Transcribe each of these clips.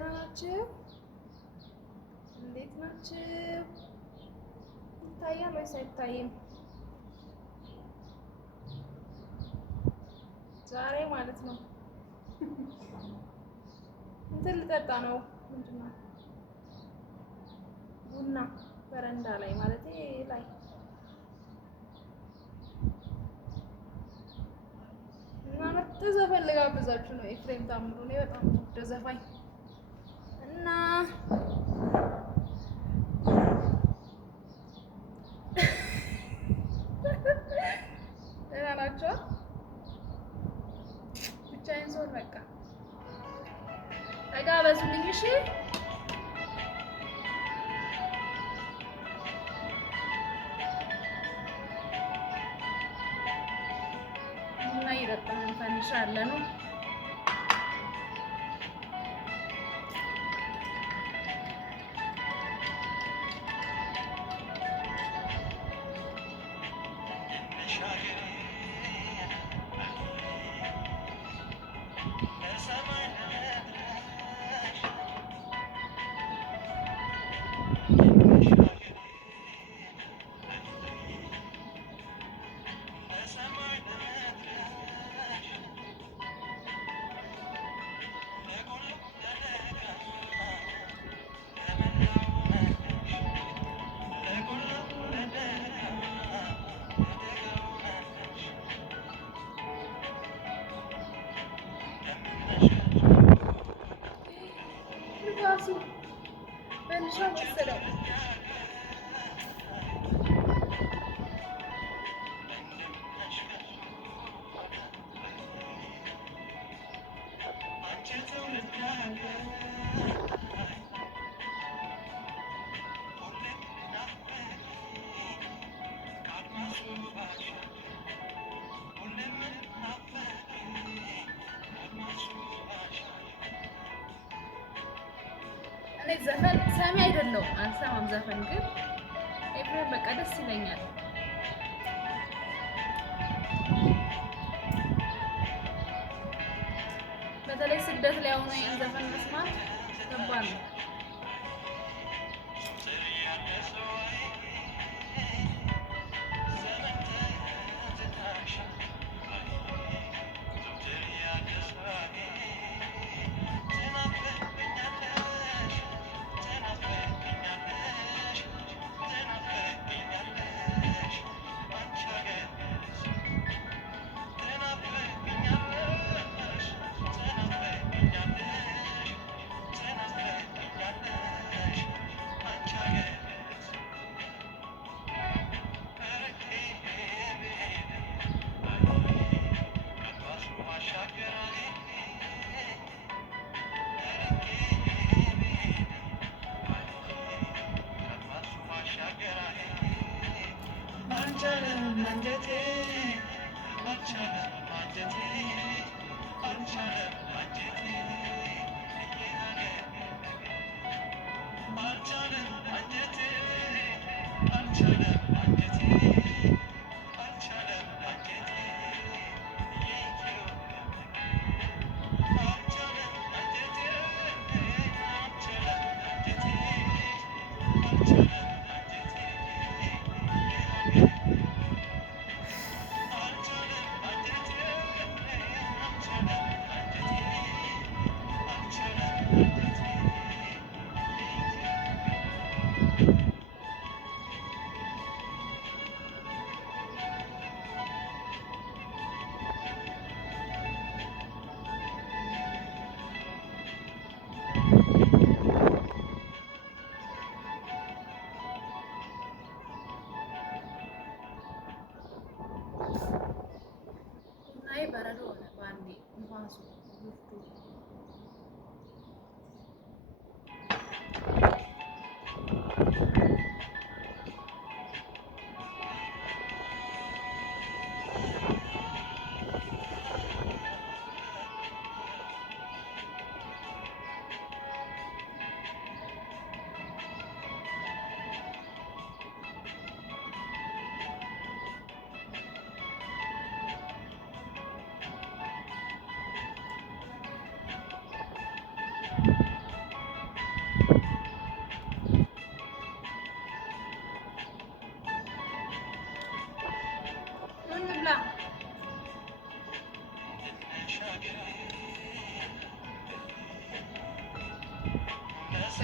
ደህና ናችሁ? እንዴት ናችሁ? ይታያል ወይስ አይታይም? ዛሬ ማለት ነው እንትን ልጠጣ ነው። ምንድን ነው? ቡና በረንዳ ላይ ማለት ላይ እና ምርጥ ዘፈን ልጋብዛችሁ ነው። ኤፍሬም ታምሩ ነው በጣም ውድ ዘፋኝ እና ደህና ናቸው። ብቻዬን ስሆን በቃ ተጋበዙልኝ እሺ። ቡና እየጠጣን እንፈንሻለን ነው። እኔ ዘፈን ሰሚ አይደለሁም፣ አልሰማም። ዘፈን ግን ኤፍሬም በቃ ደስ ይለኛል። በተለይ ስደት ላይ ሆኖ ይሄን ዘፈን መስማት ከባድ ነው።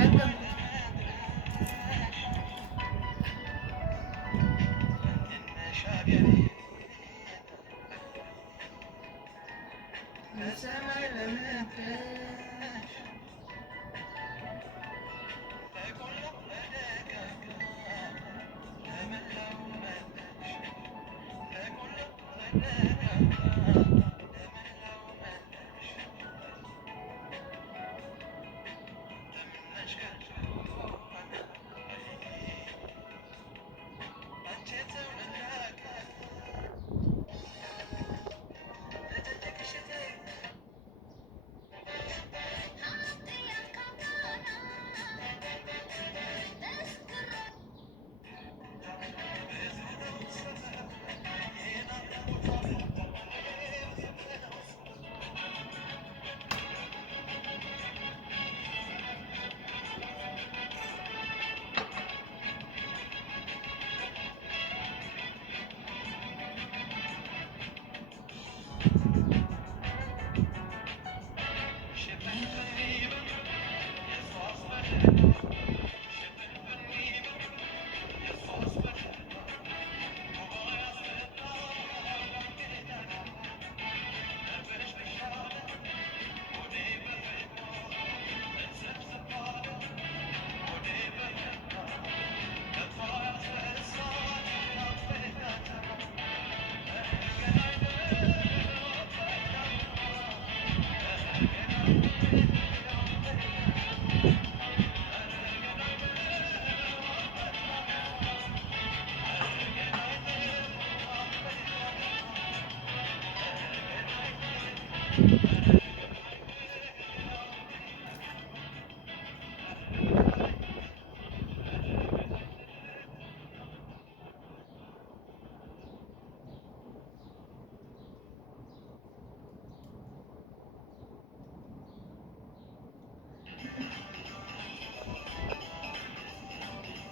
ደገምኩት።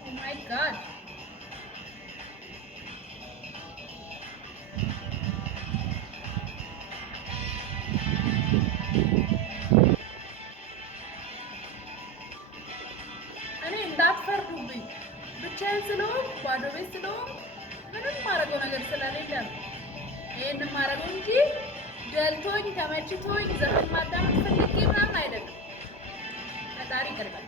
My God. እኔ እንዳትፈርዱብኝ ብቻዬን ስለሆንኩ ባዶ ቤት ስለሆንኩ ምንም ማረገው ነገር ስለሌለ ነው ይሄንን ማረገው እንጂ ደልቶኝ ተመችቶኝ ዘፈን ማዳመጥ ፈልጌ ምናምን አይደለም። ፈጣሪ ይቅርበል።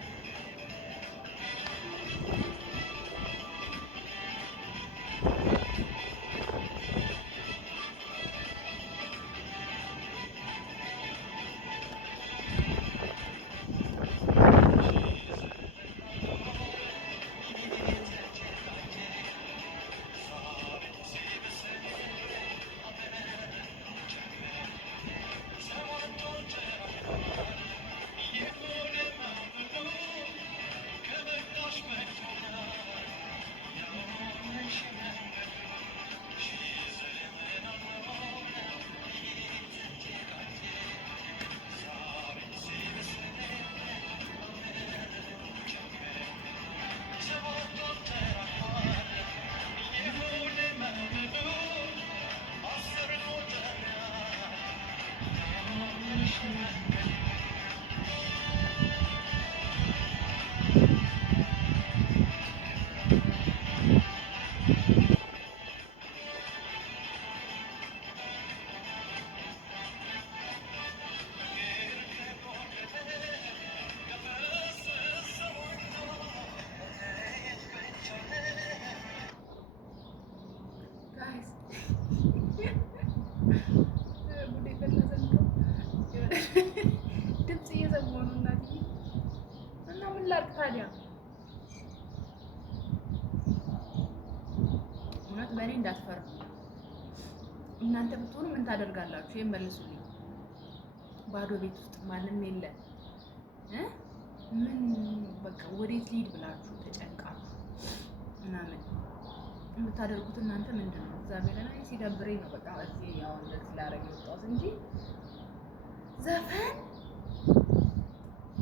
ድምፅ እየሰማሁ ነው እናትዬ። እና ምን ላድርግ ታዲያ? እውነት በእኔ እንዳትፈርዱ። እናንተ ብትሆኑ ምን ታደርጋላችሁ? ይሄን መልሱልኝ። ባዶ ቤት ውስጥ ማንም የለ ምን በቃ ወዴት ልሂድ ብላችሁ ተጨንቃችሁ ምናምን የምታደርጉት እናንተ ምንድን ነው? እግዚአብሔር ላይ ሲደብረኝ ነው በቃ እዚህ ያው እንደዚህ ላደርግ የወጣሁት እንጂ ዘፈን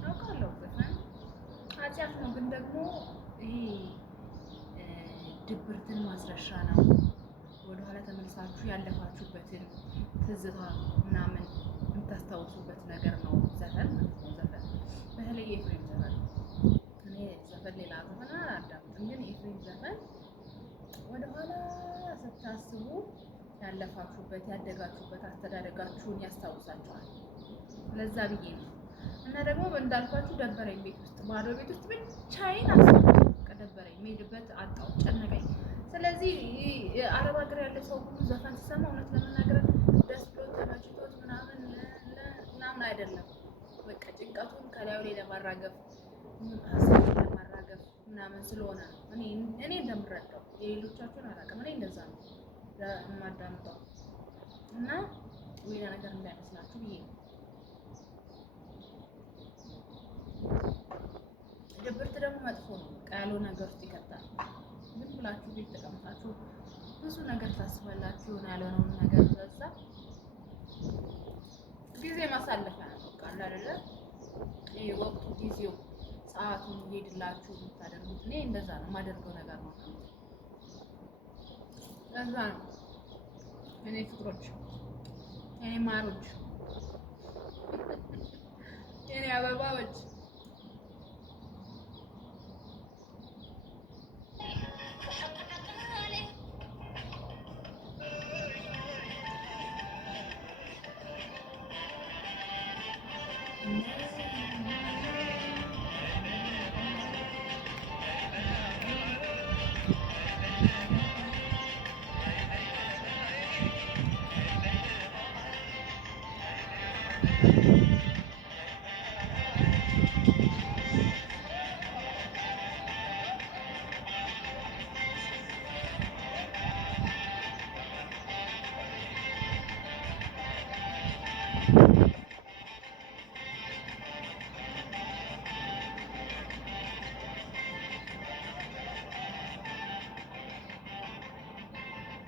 አውቃለሁ። ዘፈን ኃጢአት ነው፣ ግን ደግሞ ይሄ ድብርትን ማስረሻ ነው። ወደኋላ ተመልሳችሁ ያለፋችሁበትን ትዝታ ምናምን የምታስታውሱበት ነገር ነው ዘፈን ማለት ነው። ዘፈን በተለይ የኤፍሬም ዘፈን ስታስቡ ያለፋችሁበት ያደጋችሁበት አስተዳደጋችሁን ያስታውሳችኋል። ለዛ ብዬ ነው። እና ደግሞ እንዳልኳችሁ ደበረኝ። ቤት ውስጥ ባዶ ቤት ውስጥ ብቻዬን አስቡት። ደበረኝ፣ የምሄድበት አጣሁ፣ ጨነቀኝ። ስለዚህ አረብ ሀገር ያለ ሰው ሁሉ ዘፈን ሲሰማ እውነት ለመናገር ደስ ብሎ ተመችቶት ምናምን አይደለም። በቃ ጭንቀቱን ከላዩ ላይ ለማራገፍ ሀሳቡን ለማራገፍ ምናምን ስለሆነ ነው። እኔ እንደምረዳው የሌሎቻችሁን አላውቅም። እኔ እንደዛ ነው የማዳምጠው እና ሌላ ነገር እንዳይመስላችሁ ብዬ ነው። ድብርት ደግሞ መጥፎ ነው። ያለው ነገር ውስጥ ይከታል። ዝም ብላችሁ ቤት ተቀምጣችሁ ብዙ ነገር ታስባላችሁ። ያልሆነውን ነገር በዛ ጊዜ ማሳለፊያ ነው። በቃ አይደለ? ይሄ ወቅቱ ጊዜው ሰዓቱን ሄድላችሁ የምታደርጉት። እኔ እንደዛ ነው የማደርገው ነገር ነው። ለዛ ነው እኔ ፍቅሮች፣ እኔ ማሮች፣ እኔ አበባዎች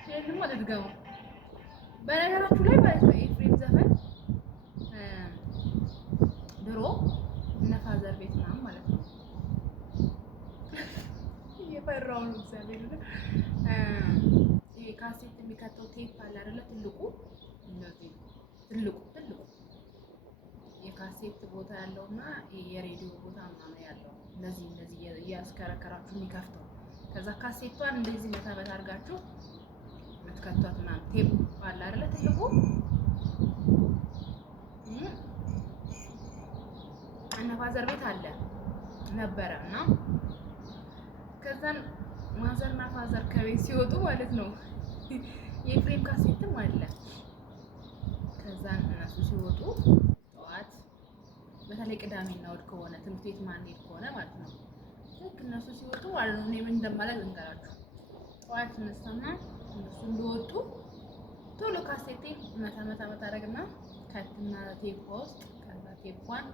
ይሄንም አድርገው። በነገራችሁ ላይ ማለት ነው የኤፍሬም ዘፈን ድሮ እነ ፋዘር ቤት ምናምን ማለት ነው እየፈራሁ ነው እግዚአብሔር። ይሄ ካሴት የሚከተው ቴፕ አለ አይደለ? ትልቁ እንደዚህ ትልቁ የካሴት ቦታ ያለውና የሬዲዮ ቦታ ምናምን ያለው እንደዚህ እያስከረከራችሁ የሚከፍተው። ከዛ ካሴቷን እንደዚህ መታ አድርጋችሁ የምትከቷት ምናምን ቴፕ አለ አይደለ? ትልቁ እነ ፋዘር ቤት አለ ነበረ እና ከዛን ማዘርና ፋዘር ከቤት ሲወጡ ማለት ነው የኤፍሬም ካሴትም አለ። ከዛን እነሱ ሲወጡ ጠዋት በተለይ ቅዳሜና እሑድ ከሆነ ትምህርት ቤት ማንሄድ ከሆነ ማለት ነው ልክ እነሱ ሲወጡ ማለት ነው እኔ ምን እንደማለት ልንገራችሁ። ጠዋት እነሳና እነሱ እንደወጡ ቶሎ ካሴቴን መታ አደርግና ከትና ቴፕ ውስጥ ከዛ ቴፕዋን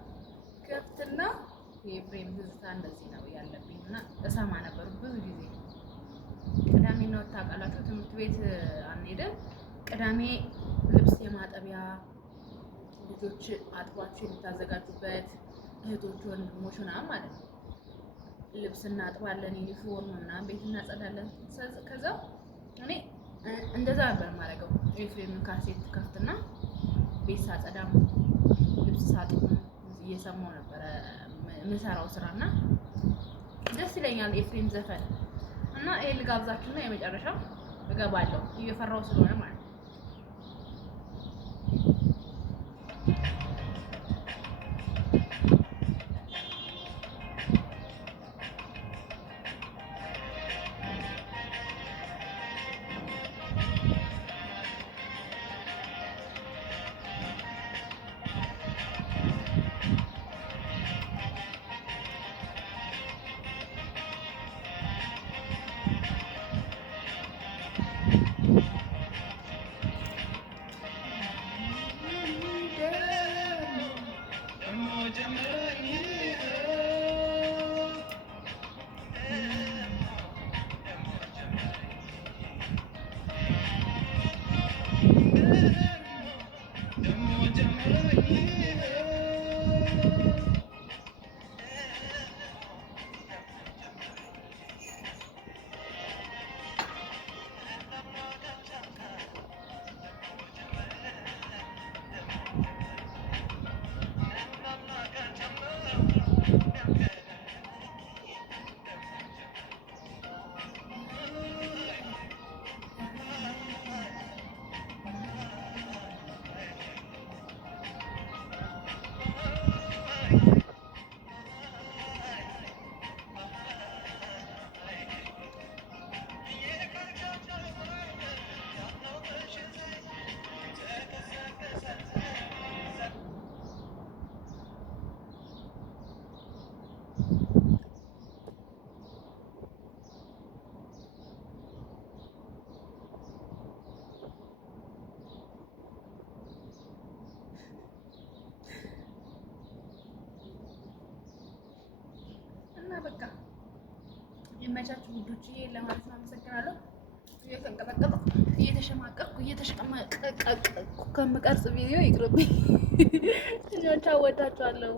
ከፍትና የኤፍሬም ትዝታ እንደዚህ ነው ያለብኝ እና እሰማ ነበር ብዙ ጊዜ። ቅዳሜና እሑድ ታውቃላችሁ ትምህርት ቤት አንሄድም። ቅዳሜ ልብስ የማጠቢያ ልጆች አጥባችሁ የምታዘጋጁበት እህቶች ወንድሞች ምናምን ማለት ነው ልብስ እናጥባለን፣ ዩኒፎርም ምናምን ቤት እናጸዳለን። ከዛ እኔ እንደዛ ነበር የማደርገው። ኤፍሬም ካሴት ከፍትና ቤት ሳጸዳም ልብስ ሳጥብም እየሰማሁ ነበረ የምሰራው ስራና ደስ ይለኛል ኤፍሬም ዘፈን እና ይሄ ልጋብዛችሁና የመጨረሻ እገባለሁ እየፈራው ስለሆነ ማለት ነው። በቃ የመቻችሁ ውዶችዬ ለማለት ነው። አመሰግናለሁ። እየተንቀጠቀጥኩ እየተሸማቀቅኩ እየተሸማቀቅኩ ከምቀርጽ ቪዲዮ ይቅርብኝ። እኛው ወዳችኋለሁ።